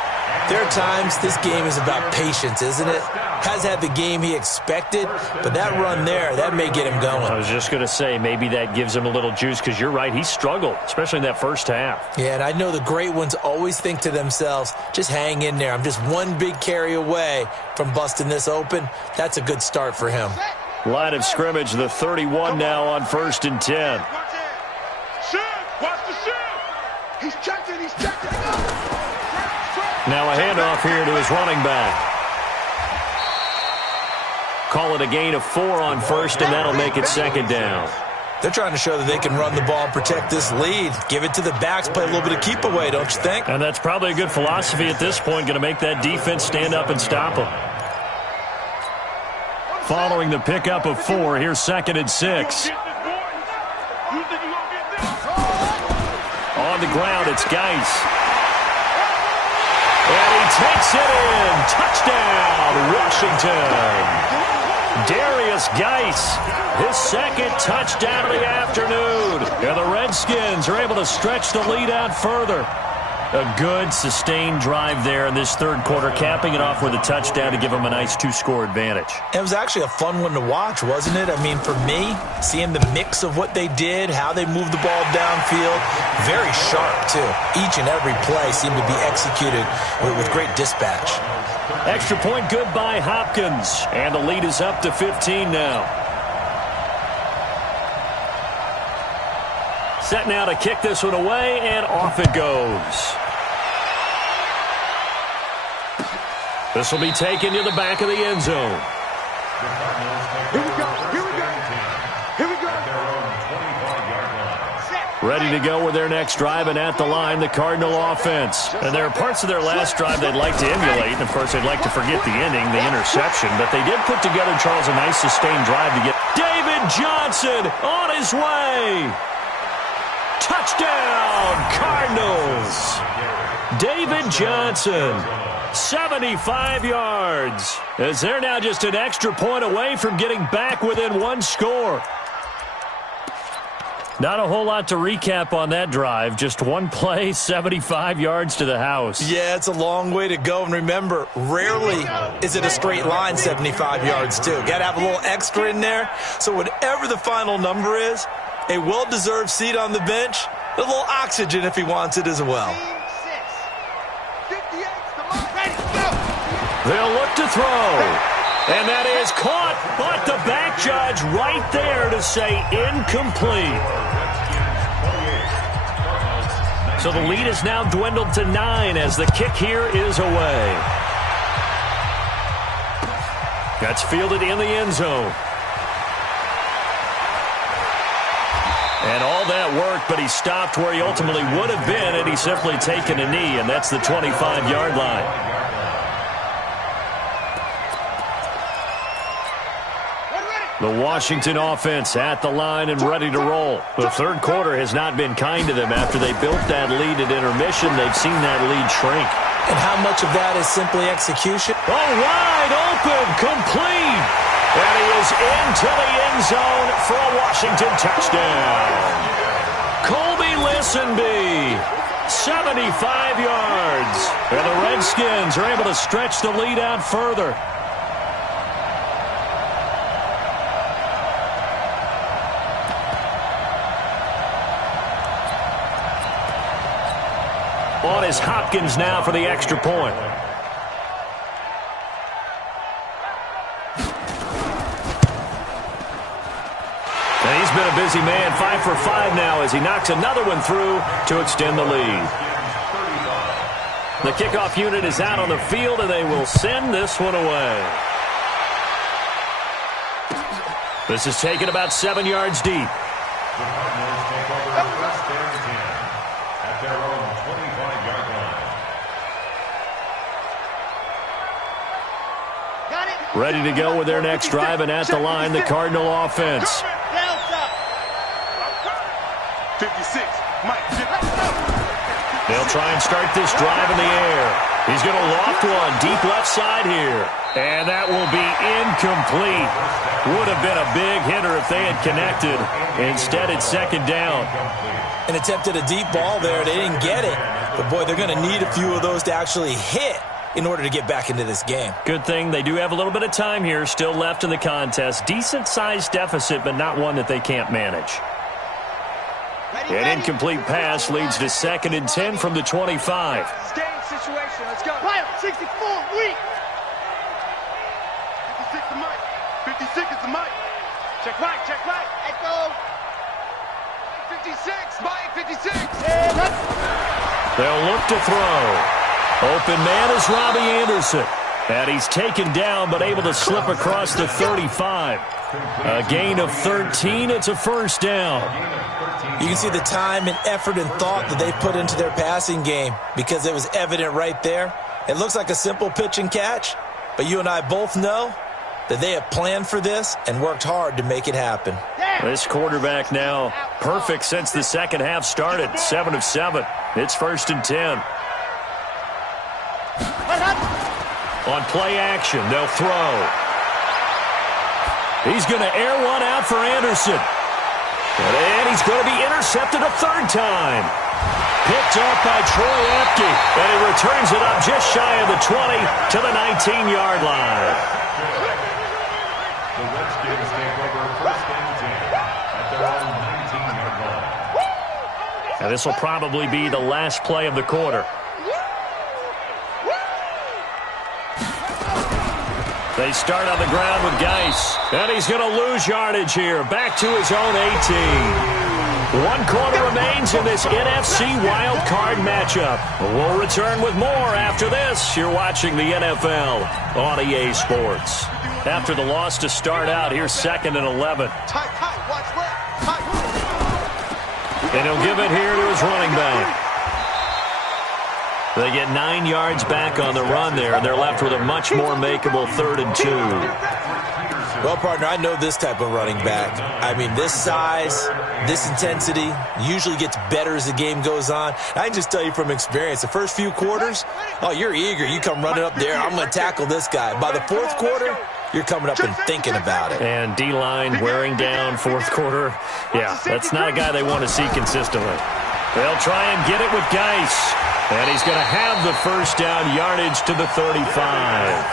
there are times this game is about patience, isn't it? Has had the game he expected, but that run there, that may get him going. I was just going to say, maybe that gives him a little juice, because you're right, he struggled, especially in that first half. Yeah, and I know the great ones always think to themselves, just hang in there. I'm just one big carry away from busting this open. That's a good start for him. Line of scrimmage, the 31 now on 1st and 10. Watch the shift. He's checked it. Now a handoff here to his running back. Call it a gain of 4 on 1st, and that'll make it 2nd down. They're trying to show that they can run the ball and protect this lead. Give it to the backs, play a little bit of keep away, don't you think? And that's probably a good philosophy at this point, going to make that defense stand up and stop them. Following the pickup of 4, here's 2nd and 6. On the ground, it's Geis. And he takes it in. Touchdown, Washington. Darius Geis, his 2nd touchdown of the afternoon. And the Redskins are able to stretch the lead out further. A good, sustained drive there in this 3rd quarter, capping it off with a touchdown to give them a nice 2-score advantage. It was actually a fun one to watch, wasn't it? I mean, for me, seeing the mix of what they did, how they moved the ball downfield, very sharp, too. Each and every play seemed to be executed with great dispatch. Extra point good by Hopkins, and the lead is up to 15 now. Set now to kick this one away, and off it goes. This will be taken to the back of the end zone. Here we go. Ready to go with their next drive, and at the line, the Cardinal offense. And there are parts of their last drive they'd like to emulate, and of course they'd like to forget the ending, the interception, but they did put together, Charles, a nice sustained drive to get David Johnson on his way. Touchdown, Cardinals. David Johnson, 75 yards, as they're now just an extra point away from getting back within 1 score. Not a whole lot to recap on that drive. Just one play, 75 yards to the house. Yeah, it's a long way to go. And remember, rarely is it a straight line 75 yards, too. Got to have a little extra in there. So whatever the final number is, a well-deserved seat on the bench, a little oxygen if he wants it as well. They'll look to throw. And that is caught, but the back judge right there to say incomplete. So the lead is now dwindled to 9 as the kick here is away. That's fielded in the end zone. And all that worked, but he stopped where he ultimately would have been, and he's simply taken a knee, and that's the 25-yard line. The Washington offense at the line and ready to roll. The 3rd quarter has not been kind to them. After they built that lead at intermission, they've seen that lead shrink. And how much of that is simply execution? Oh, wide open, complete. And he is into the end zone for a Washington touchdown. Colby Listenby, 75 yards. And the Redskins are able to stretch the lead out further. On is Hopkins now for the extra point. And he's been a busy man, 5 for 5 now as he knocks another one through to extend the lead. The kickoff unit is out on the field, and they will send this one away. This is taken about 7 yards deep. Ready to go with their next drive, and at the line, the Cardinal offense. 56. Mike. They'll try and start this drive in the air. He's going to loft one deep left side here. And that will be incomplete. Would have been a big hitter if they had connected. Instead, it's second down. And attempted a deep ball there. They didn't get it. But, boy, they're going to need a few of those to actually hit in order to get back into this game. Good thing they do have a little bit of time here still left in the contest. Decent-sized deficit, but not one that they can't manage. An incomplete pass leads to 2nd and 10 from the 25. Game situation. Let's go. Fire, 64, weak. 56 to Mike. 56 is the Mike. Check right, check right. Let's go. 56, Mike, 56. They'll look to throw. Open man is Robbie Anderson. And he's taken down but able to slip across the 35. A gain of 13. It's a first down. You can see the time and effort and thought that they put into their passing game because it was evident right there. It looks like a simple pitch and catch, but you and I both know that they have planned for this and worked hard to make it happen. This quarterback now perfect since the second half started. 7 of 7. It's 1st and 10. On play action, they'll throw. He's going to air one out for Anderson. And he's going to be intercepted a third time. Picked up by Troy Apke. And he returns it up just shy of the 20 to the 19-yard line. The Redskins take over 1st and 10 at their own 19-yard line. And this will probably be the last play of the quarter. They start on the ground with Geis. And he's going to lose yardage here. Back to his own 18. 1 quarter remains in this NFC Wild Card matchup. We'll return with more after this. You're watching the NFL on EA Sports. After the loss to start out, here's 2nd and 11. Tight, watch left. Tight. And he'll give it here to his running back. They get 9 yards back on the run there, and they're left with a much more makeable 3rd and 2. Well, partner, I know this type of running back. I mean, this size, this intensity usually gets better as the game goes on. I can just tell you from experience, the first few quarters, oh, you're eager. You come running up there, I'm going to tackle this guy. By the 4th quarter, you're coming up and thinking about it. And D-line wearing down 4th quarter. Yeah, that's not a guy they want to see consistently. They'll try and get it with Geis. And he's going to have the first down yardage to the 35.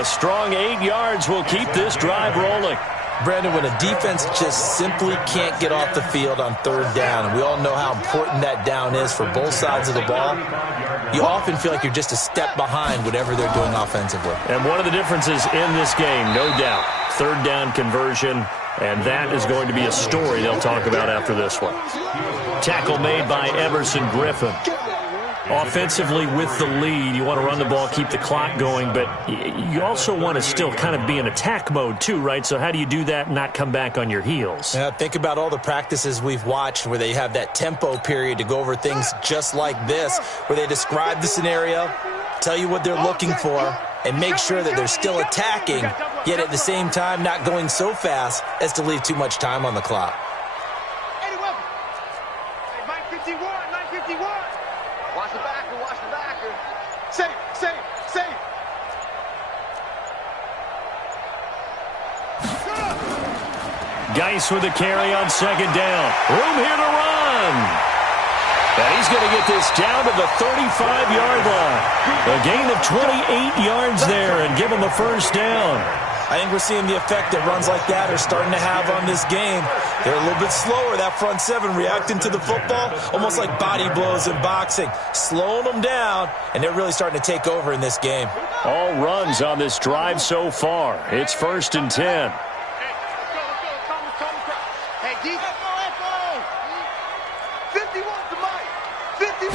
A strong 8 yards will keep this drive rolling. Brandon, when a defense just simply can't get off the field on 3rd down, and we all know how important that down is for both sides of the ball, you often feel like you're just a step behind whatever they're doing offensively. And one of the differences in this game, no doubt, 3rd down conversion, and that is going to be a story they'll talk about after this one. Tackle made by Everson Griffin. Offensively with the lead, you want to run the ball, keep the clock going, but you also want to still kind of be in attack mode too, right? So how do you do that and not come back on your heels? Yeah, think about all the practices we've watched where they have that tempo period to go over things just like this, where they describe the scenario, tell you what they're looking for, and make sure that they're still attacking, yet at the same time not going so fast as to leave too much time on the clock. Hey, Mike 51, Mike 51. Watch the backer, watch the backer. Safe. Geis with a carry on 2nd down. Room here to run. And he's going to get this down to the 35-yard line. A gain of 28 yards there and give him a first down. I think we're seeing the effect that runs like that are starting to have on this game. They're a little bit slower, that front 7, reacting to the football, almost like body blows in boxing, slowing them down, and they're really starting to take over in this game. All runs on this drive so far. It's 1st and 10. Hey, let's go. Hey, D. Let's go. 51 to Mike. 51.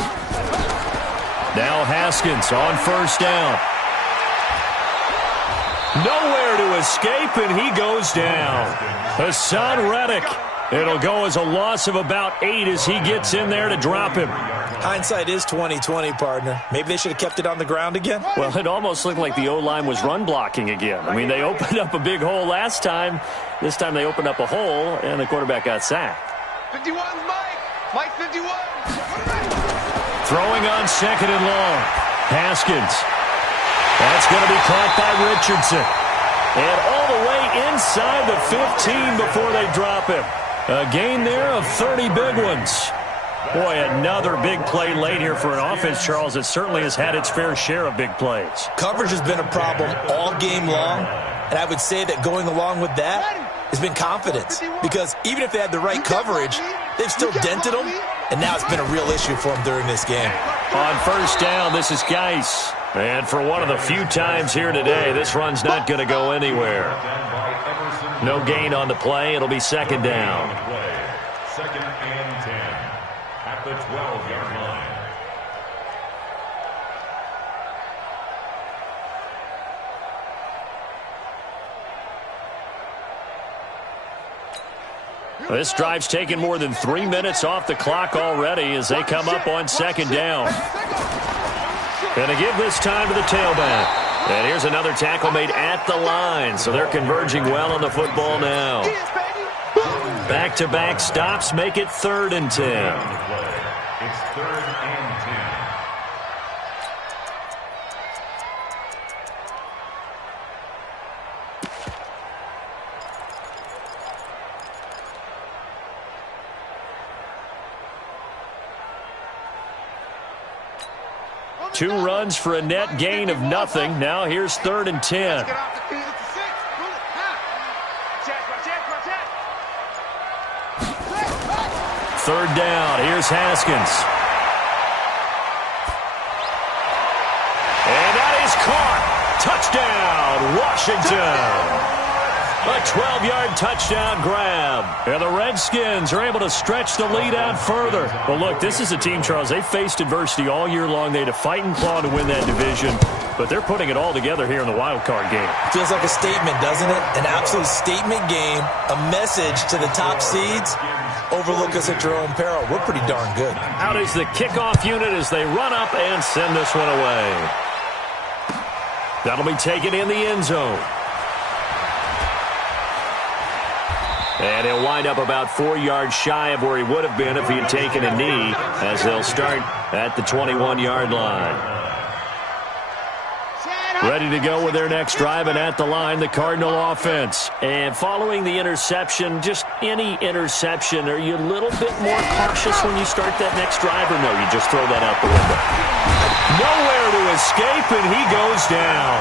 Now Haskins on 1st down. Nowhere to escape, and he goes down. Hassan Reddick. It'll go as a loss of about 8 as he gets in there to drop him. Hindsight is 20/20, partner. Maybe they should have kept it on the ground again. Well, it almost looked like the O-line was run blocking again. I mean, they opened up a big hole last time. This time they opened up a hole, and the quarterback got sacked. 51's Mike. Mike 51. Throwing on second and long. Haskins. That's going to be caught by Richardson. And all the way inside the 15 before they drop him. A gain there of 30 big ones. Boy, another big play late here for an offense, Charles, that certainly has had its fair share of big plays. Coverage has been a problem all game long, and I would say that going along with that has been confidence. Because even if they had the right coverage, they've still dented them, and now it's been a real issue for them during this game. On first down, this is Geis. And for one of the few times here today, this run's not going to go anywhere. No gain on the play. It'll be second down. Second and 10 at the 12-yard line. This drive's taken more than 3 minutes off the clock already as they come up on second down. Going to give this time to the tailback. And here's another tackle made at the line, so they're converging well on the football now. Back-to-back stops make it 3rd and 10. It's 3rd and 10. 2 runs for a net gain of nothing. Now here's 3rd and 10. Third down. Here's Haskins. And that is caught. Touchdown, Washington. A 12-yard touchdown grab. And the Redskins are able to stretch the lead out further. Well, look, this is a team, Charles, they faced adversity all year long. They had to fight and claw to win that division. But they're putting it all together here in the wild card game. Feels like a statement, doesn't it? An absolute statement game, a message to the top seeds. Overlook us at your own peril. We're pretty darn good. Out is the kickoff unit as they run up and send this one away. That'll be taken in the end zone. And he'll wind up about 4 yards shy of where he would have been if he had taken a knee, as they'll start at the 21-yard line. Ready to go with their next drive, and at the line, the Cardinal offense. And following the interception, just any interception, are you a little bit more cautious when you start that next drive, or no, you just throw that out the window? Nowhere to escape, and he goes down.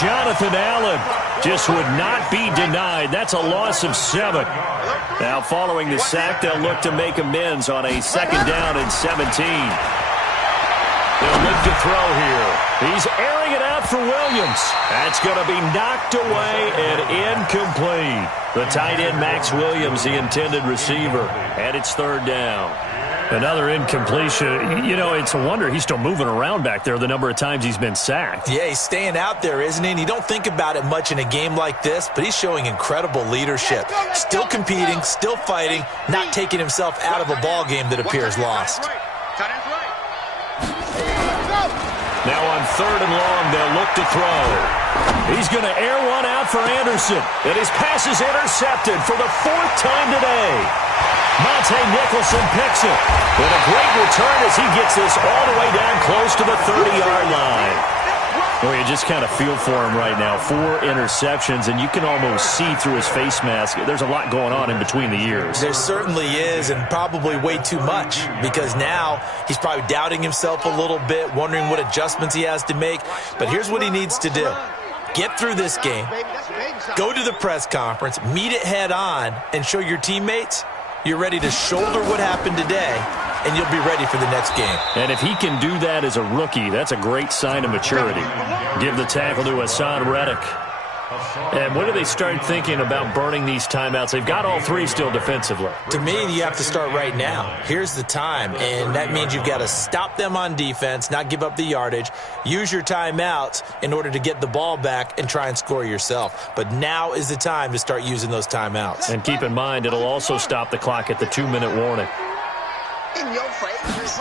Jonathan Allen just would not be denied. That's a loss of 7. Now, following the sack, they'll look to make amends on a 2nd down and 17. They'll look to throw here. He's airing it out for Williams. That's going to be knocked away and incomplete. The tight end, Max Williams, the intended receiver. And it's 3rd down. Another incompletion. You know, it's a wonder he's still moving around back there the number of times he's been sacked. Yeah, he's staying out there, isn't he? And you don't think about it much in a game like this, but he's showing incredible leadership. Still competing, still fighting, not taking himself out of a ball game that appears lost. Now on 3rd and long, they'll look to throw. He's going to air one out for Anderson. And his pass is intercepted for the 4th time today. Monte Nicholson picks it. With a great return as he gets this all the way down close to the 30-yard line. Well, you just kind of feel for him right now. 4 interceptions, and you can almost see through his face mask. There's a lot going on in between the ears. There certainly is, and probably way too much, because now he's probably doubting himself a little bit, wondering what adjustments he has to make. But here's what he needs to do. Get through this game, go to the press conference, meet it head on, and show your teammates you're ready to shoulder what happened today, and you'll be ready for the next game. And if he can do that as a rookie, that's a great sign of maturity. Give the tackle to Hassan Reddick. And when do they start thinking about burning these timeouts? They've got all 3 still defensively. To me, you have to start right now. Here's the time, and that means you've got to stop them on defense, not give up the yardage, use your timeouts in order to get the ball back and try and score yourself. But now is the time to start using those timeouts. And keep in mind, it'll also stop the clock at the 2-minute warning. In your face.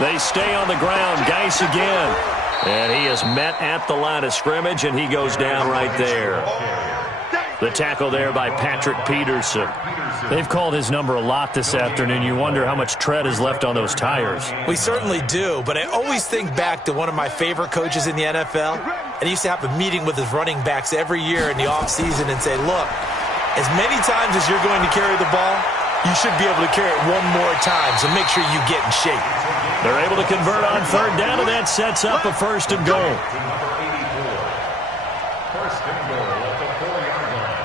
They stay on the ground. Geis again. And he is met at the line of scrimmage, and he goes down right there. The tackle there by Patrick Peterson. They've called his number a lot this afternoon. You wonder how much tread is left on those tires. We certainly do, but I always think back to one of my favorite coaches in the NFL. And he used to have a meeting with his running backs every year in the offseason and say, look, as many times as you're going to carry the ball, you should be able to carry it one more time, so make sure you get in shape. They're able to convert on third down, and that sets up a first and goal. First and goal at the 4-yard line.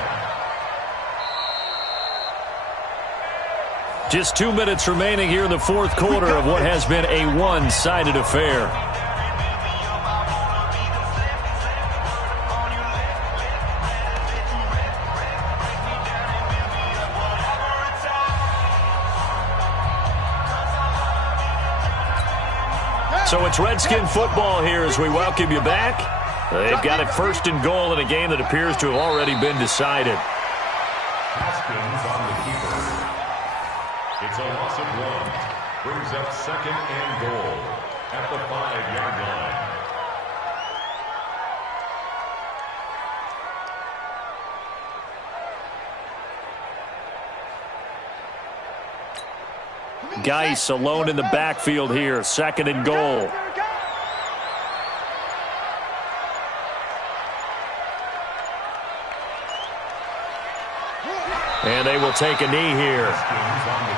Just 2 minutes remaining here in the fourth quarter of what has been a one-sided affair. So it's Redskin football here as we welcome you back. They've got it first and goal in a game that appears to have already been decided. Haskins on the keeper. It's a loss of 1. Brings up second and goal at the 5-yard line. Geis alone in the backfield here. Second and goal. And they will take a knee here. Haskins on the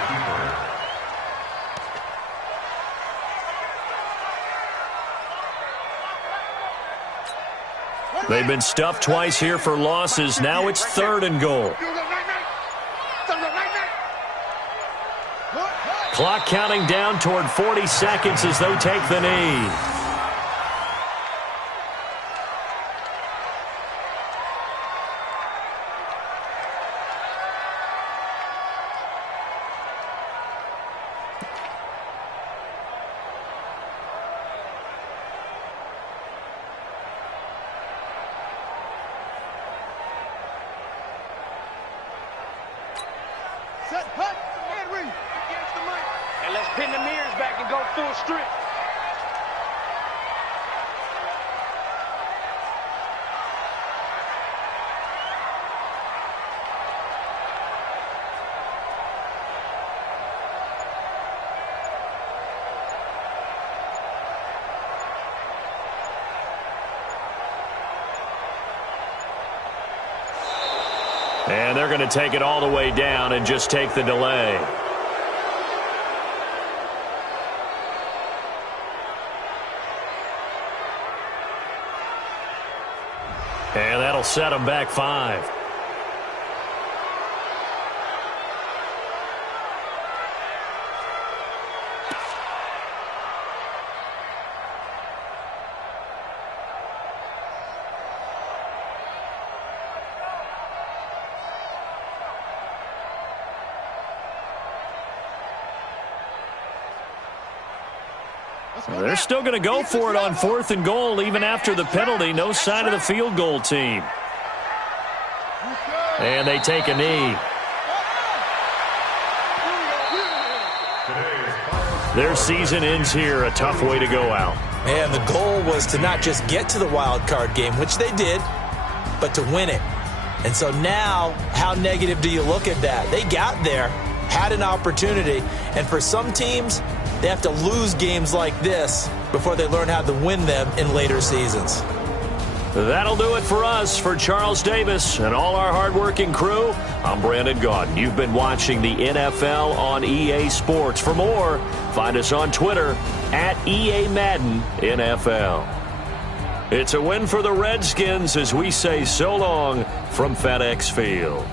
keeper. They've been stuffed twice here for losses. Now it's third and goal. Clock counting down toward 40 seconds as they take the knee. Set, hut, and read. Against the mic. And let's pin the mirrors back and go full strip. And they're going to take it all the way down and just take the delay. And that'll set them back 5. They're still going to go for it on fourth and goal even after the penalty. No sign of the field goal team. And they take a knee. Their season ends here. A tough way to go out. And the goal was to not just get to the wild card game, which they did, but to win it. And so now, how negative do you look at that? They got there, had an opportunity, and for some teams, they have to lose games like this before they learn how to win them in later seasons. That'll do it for us. For Charles Davis and all our hardworking crew, I'm Brandon Gaudin. You've been watching the NFL on EA Sports. For more, find us on Twitter at EA Madden NFL. It's a win for the Redskins as we say so long from FedEx Field.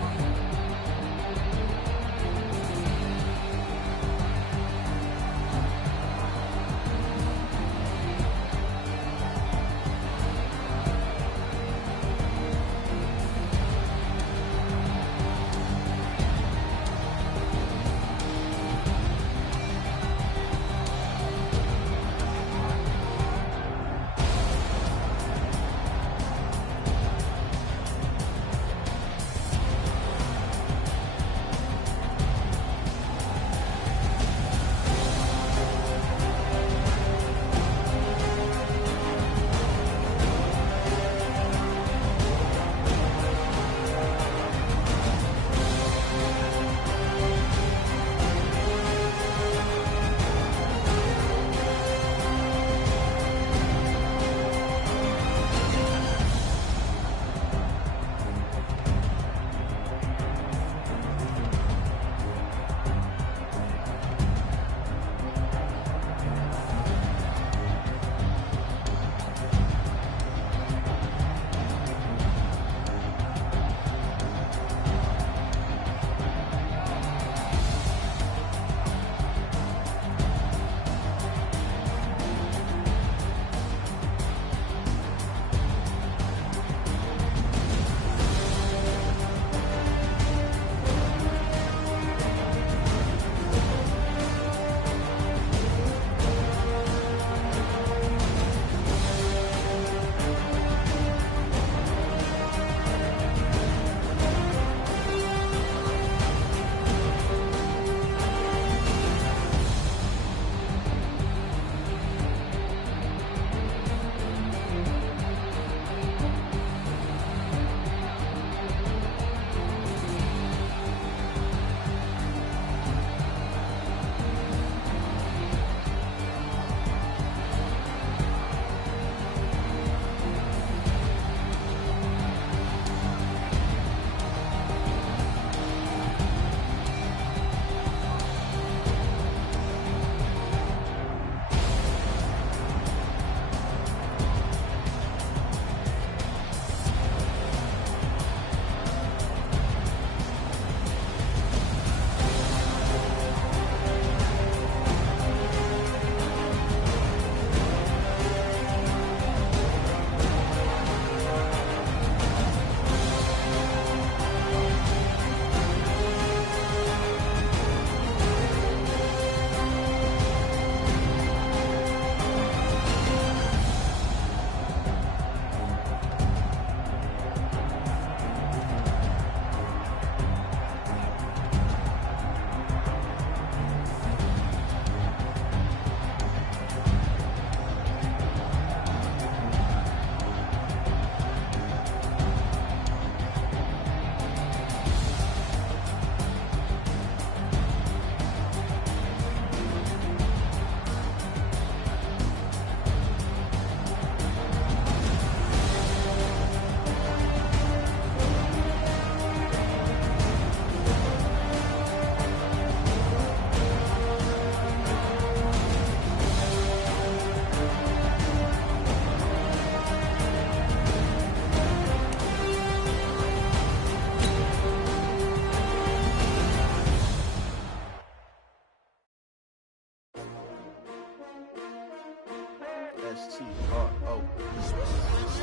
S-T-R-O.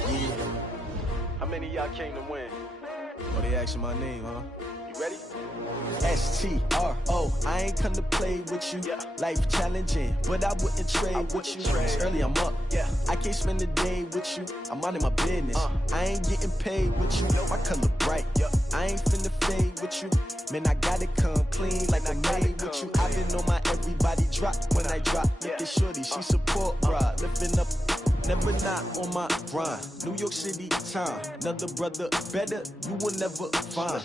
Yeah. How many of y'all came to win? Oh, they asking my name, huh? You ready? S-T-R-O. I ain't come to play with you. Yeah. Life challenging, but I wouldn't trade with you. It's early, I'm up. Yeah. I can't spend the day with you. I'm minding my business. I ain't getting paid with you. My color bright. Yeah. I ain't finna fade with you. Man, I gotta come clean like I made with you. I've been on my everybody drop when I drop. Look at shorty, she support ride. Lifting up, never not on my grind. New York City time. Another brother better, you will never find.